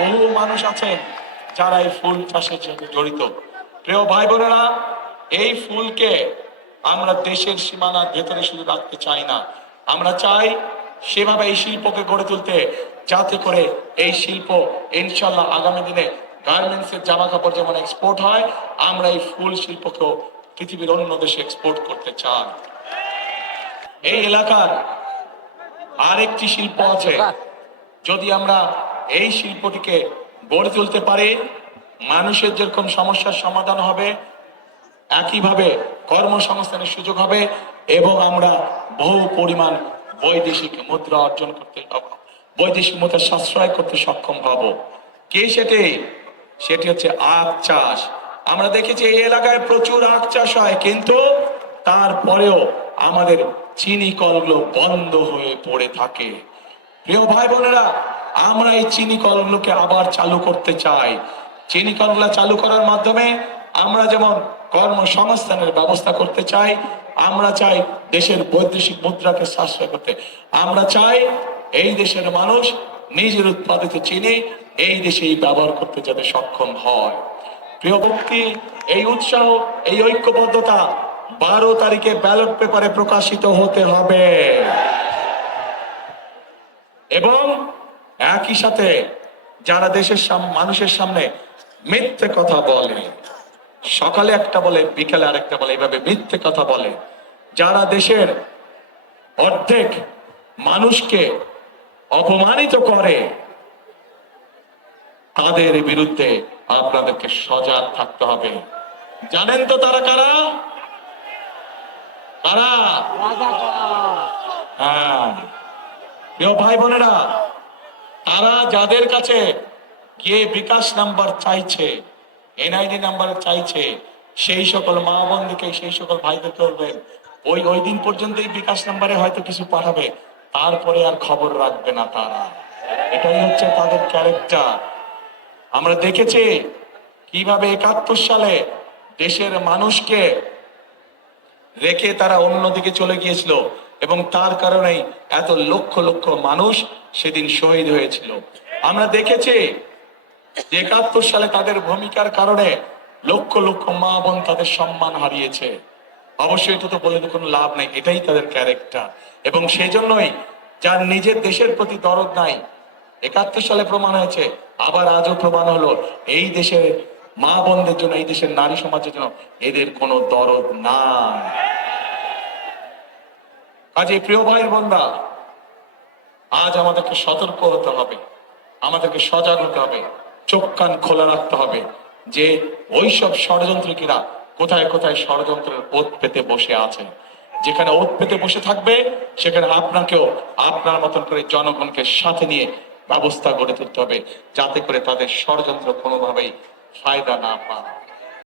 বহু মানুষ আছেন যারা এই ফুল চাষের সাথে জড়িত। প্রিয় ভাই বোনেরা, এই ফুলকে আমরা দেশের সীমানার ভেতরে শুধু রাখতে চাই না, আমরা চাই সেভাবে এই শিল্পকে গড়ে তুলতে, যাতে করে এই শিল্প ইনশাল্লাহ আগামী দিনে গার্মেন্টসের জামা কাপড় যেমন এক্সপোর্ট হয়, আমরা এই ফুল শিল্পকেও পৃথিবীর অন্য দেশে এক্সপোর্ট করতে চাই। এই এলাকার আরেকটি শিল্প আছে, যদি আমরা এই শিল্পটিকে গড়ে তুলতে পারি, মানুষের যেরকম সমস্যার সমাধান হবে, একইভাবে কর্মসংস্থানের সুযোগ হবে এবং আমরা বহু পরিমাণ বৈদেশিক মুদ্রা অর্জন করতে, বৈদেশিক মুদ্রা সাশ্রয় করতে সক্ষম হব। কি সেটি হচ্ছে আখ চাষ। আমরা দেখেছি এই এলাকায় প্রচুর আখ চাষ হয়, কিন্তু তারপরেও আমাদের চিনি কলগুলো বন্ধ হয়ে পড়ে থাকে। প্রিয় ভাই বোনেরা, আমরা এই চিনি কলগুলোকে আবার চালু করতে চাই। চিনি কলগুলো চালু করার মাধ্যমে আমরা যেমন কর্মসংস্থানের ব্যবস্থা করতে চাই, আমরা চাই দেশের বৈদেশিক মুদ্রাকে সাশ্রয় করতে, আমরা চাই এই দেশের মানুষ নিজের উৎপাদিত চিনি এই দেশেই ব্যবহার করতে যাতে সক্ষম হয়। প্রিয় ব্যক্তি, এই উৎসাহ, এই ঐক্যবদ্ধতা 12 তারিখে ব্যালট পেপারে প্রকাশিত হতে হবে এবং একই সাথে যারা দেশের মানুষের সামনে মিথ্যে কথা বলে, সকালে একটা বলে বিকালে আরেকটা বলে, এইভাবে মিথ্যে কথা বলে, যারা দেশের অর্ধেক মানুষকে অপমানিত করে, তাদের বিরুদ্ধে আপনাদেরকে সজাগ থাকতে হবে। জানেন তো তারা কারা? কারা? হ্যাঁ প্রিয় ভাই বোনেরা, তারা যাদের কাছে গিয়ে বিকাশ নাম্বার চাইছে, এনআইডি নাম্বার চাইছে, সেই সকল মা বোনদেরকে, সেই সকল ভাইদেরকে বলবেন ওই দিন পর্যন্ত এই বিকাশ নাম্বারে হয়তো কিছু পাঠাবে, তারপরে আর খবর রাখবে না তারা। এটাই হচ্ছে তাদের ক্যারেক্টার। আমরা দেখেছি কিভাবে 71 সালে দেশের মানুষকে রেখে তারা অন্যদিকে চলে গিয়েছিল এবং তার কারণেই এত লক্ষ লক্ষ মানুষ সেদিন শহীদ হয়েছিল। আমরা দেখেছি 71 সালে তাদের ভূমিকার কারণে লক্ষ লক্ষ মা বোন তাদের সম্মান হারিয়েছে। অবশ্যই এটা তো বলে কোনো লাভ নেই, এটাই তাদের ক্যারেক্টার। এবং সেই জন্যই যার নিজের দেশের প্রতি দরদ নাই, 71 সালে প্রমাণ হয়েছে, আবার আজও প্রমাণ হলো, এই দেশের মা বোনদের জন্য, এই দেশের নারী সমাজের জন্য এদের কোনো দরদ নাই। কাজে প্রিয় ভাই বোনরা, আজ আমাদেরকে সতর্ক হতে হবে, আমাদেরকে সজাগ হতে হবে, চোখ কান খোলা রাখতে হবে যে ওইসব ষড়যন্ত্রীরা কোথায় কোথায় ষড়যন্ত্রের ওত পেতে বসে আছে। যেখানে ওত পেতে বসে থাকবে, সেখানে আপনাকেও আপনার মতন করে জনগণকে সাথে নিয়ে ব্যবস্থা গড়ে তুলতে হবে, যাতে করে তাদের ষড়যন্ত্র কোনোভাবেই ফায়দা না পায়।